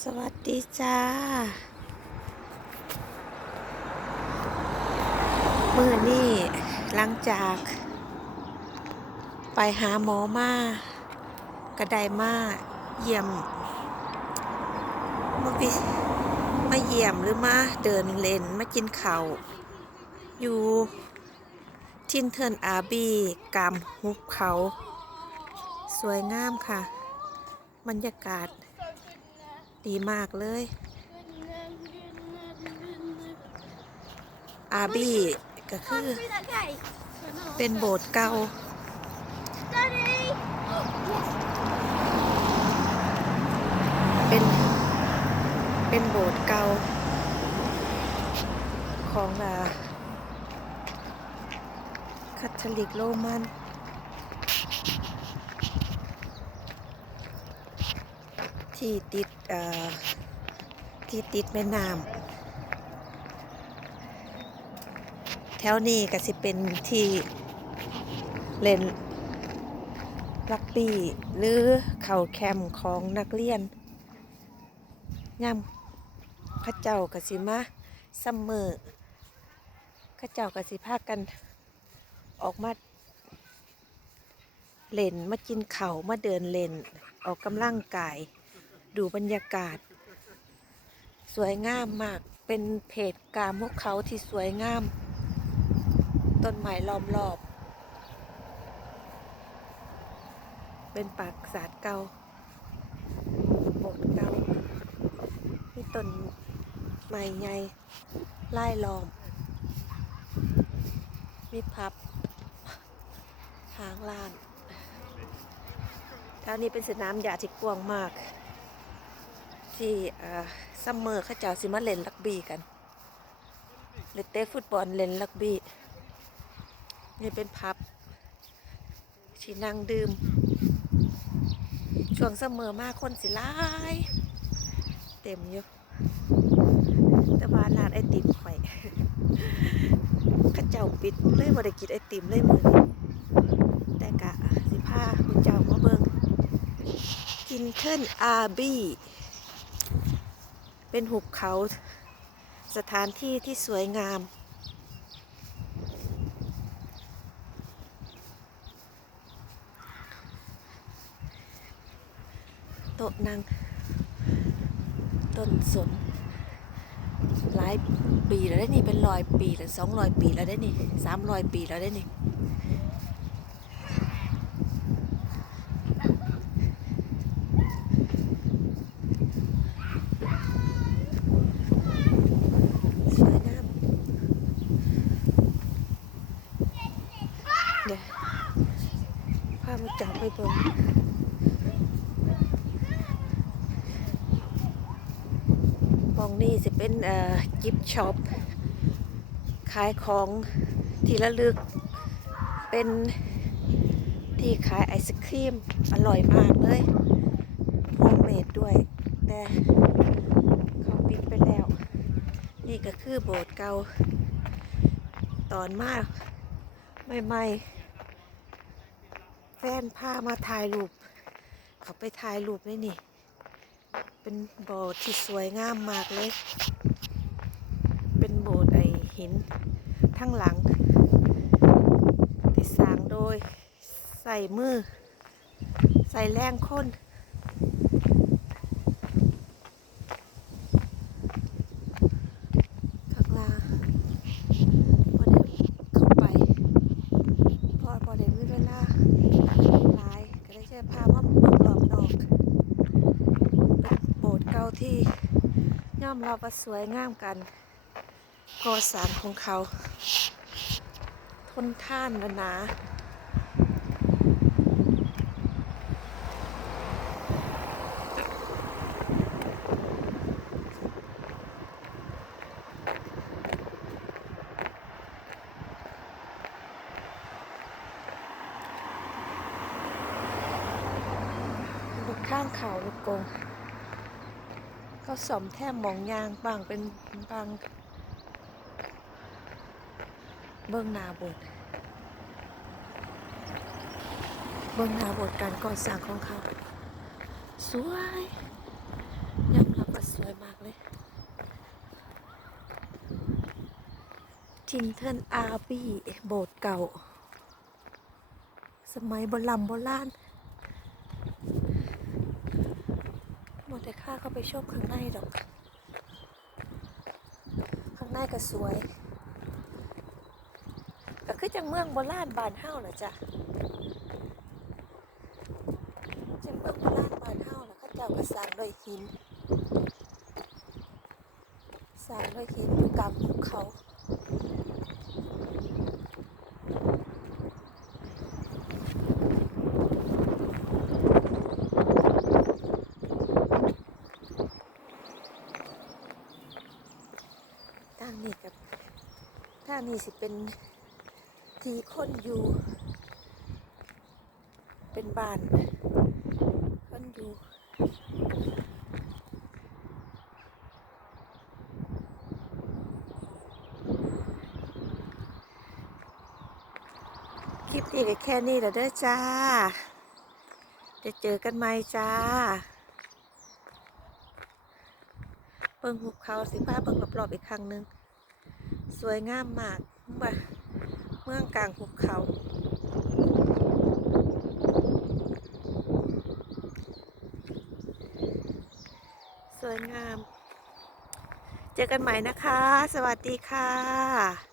สวัสดีจ้ามื่อนี่หลังจาก ไปหาหมอมากระไดมาเยี่ยมมาพิมาเยี่ยมหรือมาเดินเล่นมากินข้าวอยู่ทินเทินอาบีกามหุบเขา สวยงามค่ะ บรรยากาศ ดีมากเลย อาบี้ก็คือเป็นโบสถ์เก่าเป็นเป็นโบสถ์เก่าของอ่าคาทอลิกโรมัน ที่ติดที่ติดแม่น้ำแถวนี้ก็สิเป็นที่เล่นรักบี้หรือเข่าแคมของนักเรียนย่ำข้าเจ้าก็สิมาซัมเมอร์ข้าเจ้าก็สิพากันออกมาเล่นมากินเข่ามาเดินเล่นออกกำลังกาย ดูบรรยากาศ สวยงามมาก เป็นเพจกามพวกเขาที่สวยงาม ต้นไม้ล้อมรอบ เป็นปากสาดเก่าโบสถ์เก่ามีต้นไม้ใหญ่ไล่ล้อม มีพับทางลานแถวนี้เป็นสนามหญ้าที่กว้างมาก ที่ซัมเมอร์เขาเจ้าสิมาเล่นลักบี้กันเล่นเตะฟุตบอลเล่นลักบี้นี่เป็นพับที่นั่งดื่ม ช่วงซัมเมอร์มากคนสิลาย เต็มอยู่แต่ว่าร้านไอติมข่อยข้าเจ้าปิดเลยบ่ได้กินไอติมเลยมือนี้แต่กะสิพาคุณเจ้ามาเบิงกินเทิร์นอาร์บี้ เป็นหุบเขา สถานที่ที่สวยงาม โต๊ะนั่งต้นสนหลายปีแล้วได้นี่เป็นร้อยปีแล้วสองร้อยปีแล้วได้นี่สามร้อยปีแล้วได้นี่ สวยงามเดี๋ยวพามา จับไปเบิ่งมองนี่จะเป็นเอ่อกิฟช็อปขายของที่ระลึก เป็นที่ขายไอศครีม อร่อยมากเลยโฮมเมดด้วย แต่เขาปิดไปแล้ว นี่ก็คือโบสถ์เก่าตอนมากใหม่ๆแฟนพามาถ่ายรูป เขาไปถ่ายรูปเลยนี่ เป็นโบสถ์ที่สวยงามมากเลย เป็นโบสถ์ไอหินทั้งหลัง ที่สร้างโดยใส่มือ ใส่แรงคน ข้างล่างพอได้เข้าไป พอพอได้มีเวลาหลาย ก็ได้แค่พาว่าเมืองรอบนอกเป็นโบสถ์เก่า ที่ย่อมรับว่าสวยงามกันก่อสร้างของเขา ทนท่านนะนะข้างเขาลูกกง ก็สมแท่มองยางบางเป็นบาง เบื้องนาบทเบื้องนาบทการก่อสร้างของเขา สวยยังรับว่าสวยมากเลยทินเทินอาร์บีโบสถ์เก่า สมัยโบราณโบราณ ข้าเข้าไปชมข้างในดอก ข้างในก็สวย ก็คือจังเมืองโบราณบ้านเฮาน่ะจ้ะจังเมืองโบราณบ้านเฮาน่ะเขาเจ้าก็สร้างด้วยหิน สร้างด้วยหินอยู่กลางภูเขา ทางนี้กับทางนี้สิเป็นที่คนอยู่ เป็นบ้านคนอยู่คลิปนี้ก็แค่นี้แหละเด้อจ้า จะเจอกันไหมจ้า เบิ่งหุบเขาสิพาเบิ่งรอบๆอีกครั้งหนึ่งสวยงามมากมาเมืองกลางหุบเขาสวยงาม เจอกันใหม่นะคะ สวัสดีค่ะ